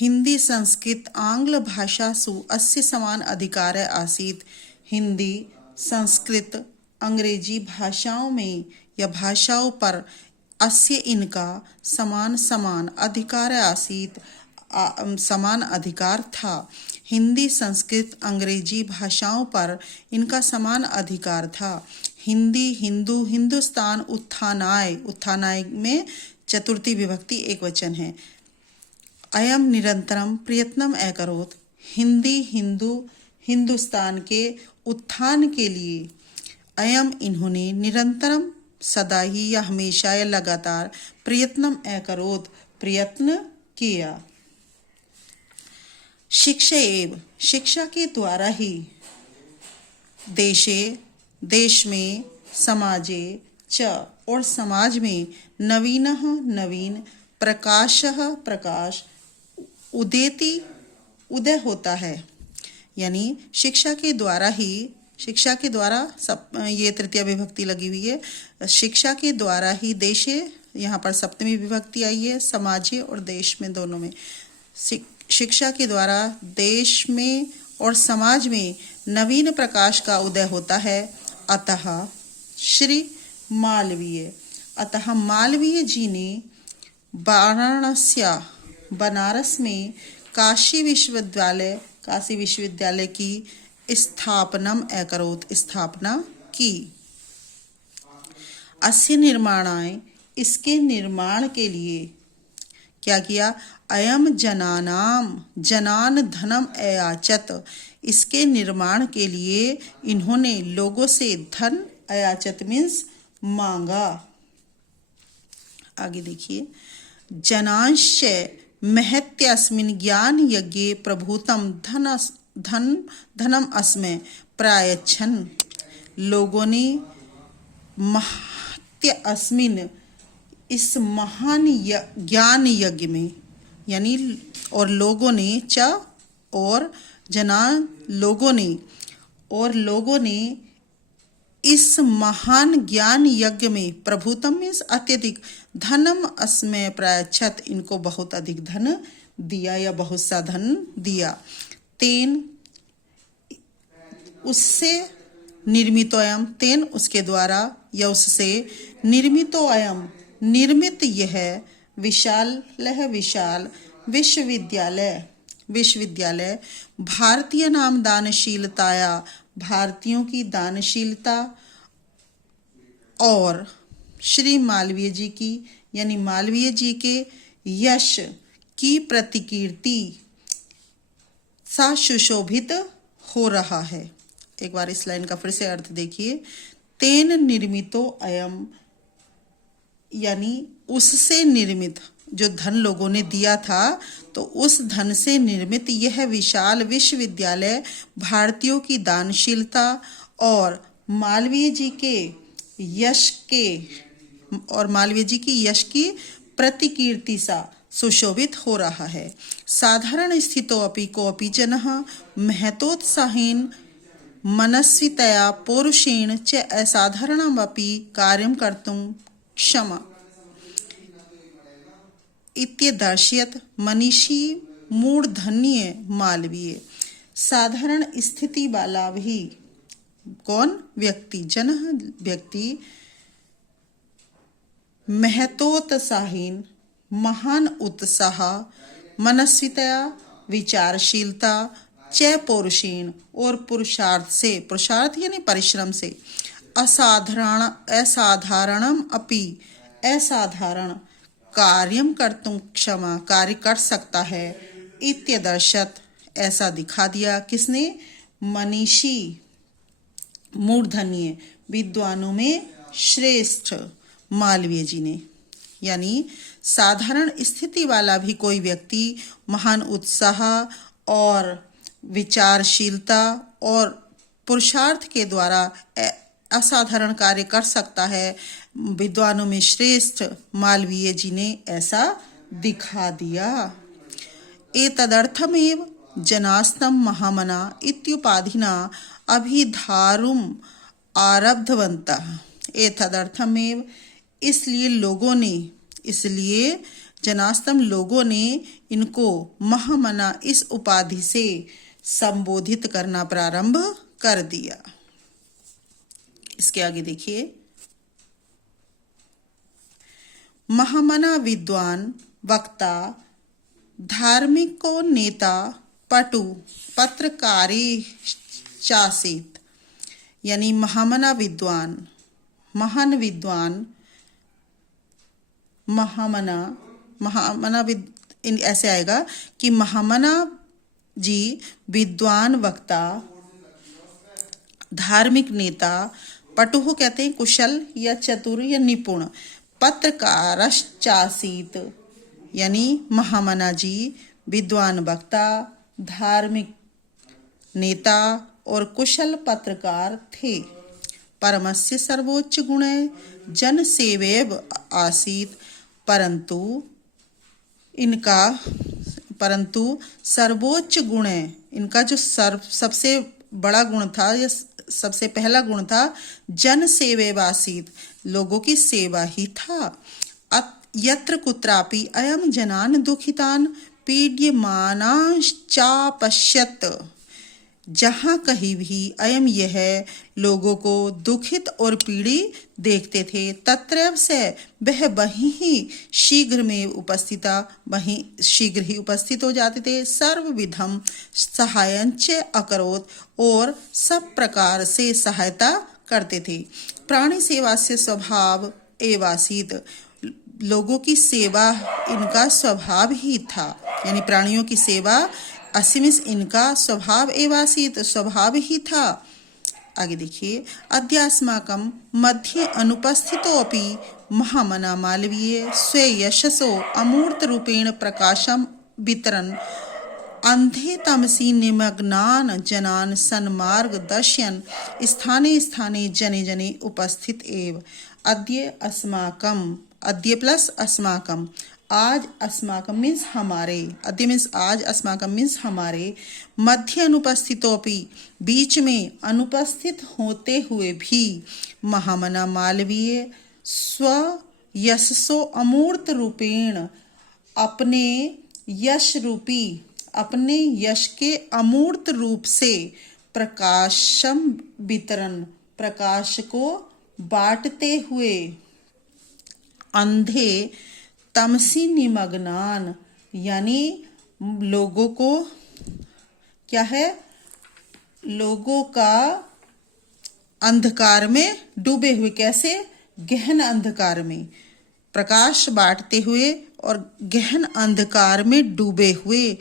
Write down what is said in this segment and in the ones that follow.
हिंदी संस्कृत आंग्ल भाषासु अस्य समान अधिकार आसीत्। हिंदी संस्कृत अंग्रेजी भाषाओं में या भाषाओं पर अस्य इनका समान समान अधिकार आसीत्, समान अधिकार था। हिंदी संस्कृत अंग्रेजी भाषाओं पर इनका समान अधिकार था। हिंदी हिंदू हिंदुस्तान उत्थानाय, उत्थानाय में चतुर्थी विभक्ति एक वचन है। अयम निरंतरम प्रयत्नम अकरोत्, हिंदी हिंदू हिंदुस्तान के उत्थान के लिए अयम इन्होंने निरंतरम सदा ही या हमेशा या लगातार प्रयत्नम अकरोत् प्रयत्न किया। शिक्षा एवं शिक्षा के द्वारा ही देशे देश में समाजे च और समाज में नवीनः नवीन प्रकाशः प्रकाश उदेति उदय होता है। यानी शिक्षा के द्वारा ही, शिक्षा के द्वारा ये तृतीया विभक्ति लगी हुई है। शिक्षा के द्वारा ही देशे, यहाँ पर सप्तमी विभक्ति आई है, समाजे और देश में दोनों में। शिक्षा के द्वारा देश में और समाज में नवीन प्रकाश का उदय होता है। अतः श्री मालवीय, अतः मालवीय जी ने वाराणसी बनारस में काशी विश्वविद्यालय की स्थापनम अकरोत्, स्थापना की। अस्य निर्माणाय, इसके निर्माण के लिए क्या किया? अयम जनान धनम अयाचत, इसके निर्माण के लिए इन्होंने लोगों से धन, अयाचत मीन्स मांगा। आगे देखिए, जनांश महत्यस्मिन् ज्ञान यज्ञे प्रभूतम धनम अस्मै प्रायच्छन्, लोगों ने महत्य अस्मिन, इस महान ज्ञान यज्ञ में, यानी और लोगों ने च और जना लोगों ने, और लोगों ने इस महान ज्ञान यज्ञ में प्रभुतम मीन्स अत्यधिक, धनम अस्मै प्रायच्छत, इनको बहुत अधिक धन दिया या बहुत सा धन दिया। तेन उससे निर्मितोयम, तेन उसके द्वारा या उससे निर्मितोयम, निर्मित यह विशाल विश्वविद्यालय भारतीय नाम दानशीलताया, भारतीयों की दानशीलता और श्री मालवीय जी की, यानी मालवीय जी के यश की प्रतिकीर्ति सा सुशोभित हो रहा है। एक बार इस लाइन का फिर से अर्थ देखिए। तेन निर्मितो अयम, यानी उससे निर्मित, जो धन लोगों ने दिया था तो उस धन से निर्मित यह विशाल विश्वविद्यालय भारतीयों की दानशीलता और मालवीय जी के यश की प्रतिकीर्ति सा सुशोभित हो रहा है। साधारण स्थितो अपि कोऽपि जनः महतोत्साहेन मनस्वितया पौरुषेण च असाधारणमपि कार्यं कर्तुं क्षमा इत्यदर्शयत् मनीषी मूर्धन्य मालवीय। साधारण स्थिति वाला भी, कौन? व्यक्ति, जन व्यक्ति, महतोत्साहीन महान उत्साह, मनस्वितया विचारशीलता, च पौरुषेण और पुरुषार्थ से, पुरुषार्थ यानी परिश्रम से, असाधारणम अपि, असाधारण कार्यम कर्तुं क्षमा, कार्य कर सकता है। इत्यदर्शत, ऐसा दिखा दिया। किसने? मनीषी मूर्धन्य, विद्वानों में श्रेष्ठ मालवीय जी ने। यानी साधारण स्थिति वाला भी कोई व्यक्ति महान उत्साह और विचारशीलता और पुरुषार्थ के द्वारा असाधारण कार्य कर सकता है। विद्वानों में श्रेष्ठ मालवीय जी ने ऐसा दिखा दिया। एतदर्थमेव जनास्तं महामना इत्युपाधिना अभिधारुम आरब्धवन्तः। एतदर्थमेव, इसलिए लोगों ने, इसलिए जनास्तम लोगों ने इनको महामना इस उपाधि से संबोधित करना प्रारंभ कर दिया। इसके आगे देखिए, महामना विद्वान, वक्ता, धार्मिको नेता, पटु, पत्रकारी चासित। यानी महामना विद्वान, महान विद्वान, महामना ऐसे आएगा कि महामना जी विद्वान, वक्ता, धार्मिक नेता, पटुः कहते हैं कुशल या चतुर या निपुण, पत्रकारश्चासीत यानी महामना जी विद्वान, वक्ता, धार्मिक नेता और कुशल पत्रकार थे। परमस्य सर्वोच्च गुण जन सेवैव आसीत, परंतु सर्वोच्च गुण इनका जो सबसे बड़ा गुण था या सबसे पहला गुण था जन सेवैव आसीत, लोगों की सेवा ही था। यत्र कुत्रापि अयम जनान दुखितान पीड्यमानाश्चापश्यत्, जहाँ कहीं भी अयम यह लोगों को दुखित और पीड़ित देखते थे, तत्रैव से वह वहीं ही शीघ्र ही उपस्थित हो जाते थे। सर्वविधम सहायंच अकरोत्, और सब प्रकार से सहायता करते थे। प्राणी सेवा से स्वभाव एवासीत, लोगों की सेवा इनका स्वभाव ही था, यानी प्राणियों की सेवा असीमित इनका स्वभाव एवासीत, स्वभाव ही था। आगे देखिए, अद्यास्माकं मध्ये अनुपस्थितोऽपि महामना मालवीय स्वे यशसो अमूर्त रूपेण प्रकाशम वितरन् अंधे तमसी निमग्नान जनान सन्मार्ग दर्शयन् स्थाने स्थाने जने जने उपस्थित एव। अद्य प्लस अस्माकम, आज अस्माकम मीन्स हमारे, अद्य मीन्स आज, अस्माकम मीन्स हमारे, मध्य अनुपस्थितोपि बीच में अनुपस्थित होते हुए भी, महामना मालवीय स्व यशसो अमूर्त रूपेण अपने यश रूपी, अपने यश के अमूर्त रूप से प्रकाशम वितरण, प्रकाश को बांटते हुए, अंधे तमसी निमग्नान यानी लोगों को क्या है, लोगों का अंधकार में डूबे हुए, कैसे, गहन अंधकार में, प्रकाश बांटते हुए और गहन अंधकार में डूबे हुए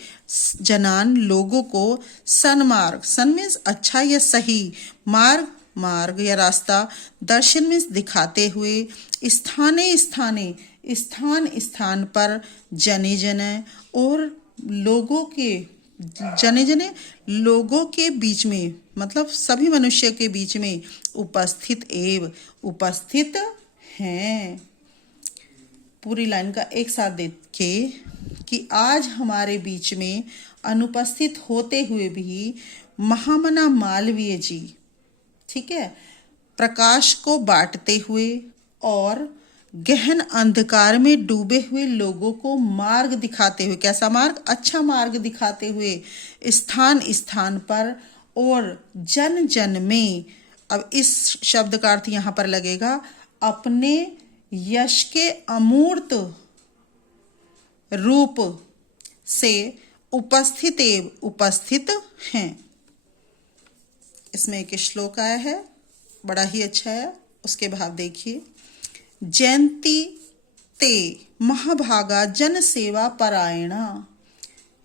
जनान लोगों को सन्मार्ग, सन मीन्स अच्छा या सही, मार्ग मार्ग या रास्ता, दर्शन मीन्स दिखाते हुए, स्थाने स्थाने स्थान स्थान पर, जने जने और लोगों के, जने जने लोगों के बीच में, मतलब सभी मनुष्य के बीच में, उपस्थित एव उपस्थित हैं। पूरी लाइन का एक साथ देखिए कि आज हमारे बीच में अनुपस्थित होते हुए भी महामना मालवीय जी, ठीक है, प्रकाश को बांटते हुए और गहन अंधकार में डूबे हुए लोगों को मार्ग दिखाते हुए, कैसा मार्ग, अच्छा मार्ग दिखाते हुए, स्थान स्थान पर और जन जन में। अब इस शब्द का अर्थ यहाँ पर लगेगा अपने यश के अमूर्त रूप से उपस्थित एव उपस्थित हैं। इसमें एक श्लोक आया है, बड़ा ही अच्छा है, उसके भाव देखिए। जयंती ते महाभागा जन सेवा परायणा,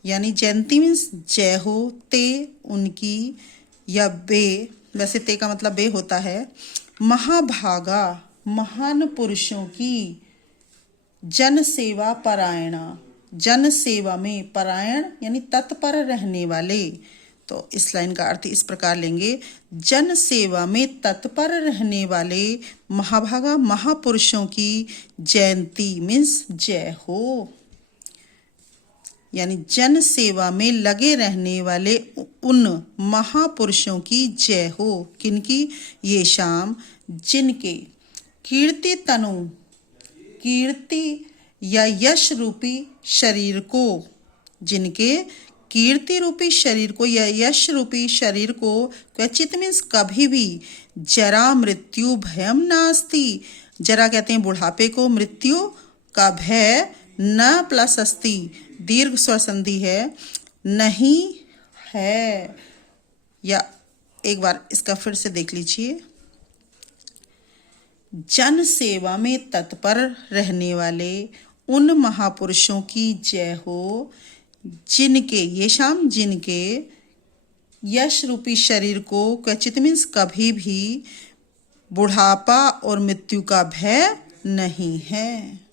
यानी जयंती मीन्स जय हो, ते उनकी, या बे, वैसे ते का मतलब बे होता है, महाभागा महान पुरुषों की, जन सेवा परायणा, जन सेवा में, परायण यानी तत्पर रहने वाले। तो इस लाइन का अर्थ इस प्रकार लेंगे, जन सेवा में तत्पर रहने वाले महाभागा महापुरुषों की जयंती मीन्स जय हो, यानी जन सेवा में लगे रहने वाले उन महापुरुषों की जय हो। किनकी, ये शाम जिनके कीर्ति तनु, कीर्ति या यश रूपी शरीर को, जिनके कीर्ति रूपी शरीर को या यश रूपी शरीर को, क्वचित मीन्स कभी भी, जरा मृत्यु भयम नास्ति, जरा कहते हैं बुढ़ापे को, मृत्यु का भय, न प्लस अस्ति, दीर्घ स्वर संधि है, नहीं है। या एक बार इसका फिर से देख लीजिए। जन सेवा में तत्पर रहने वाले उन महापुरुषों की जय हो, जिनके, ये शाम, जिनके यश रूपी शरीर को, क्वचित मीन्स कभी भी, बुढ़ापा और मृत्यु का भय नहीं है।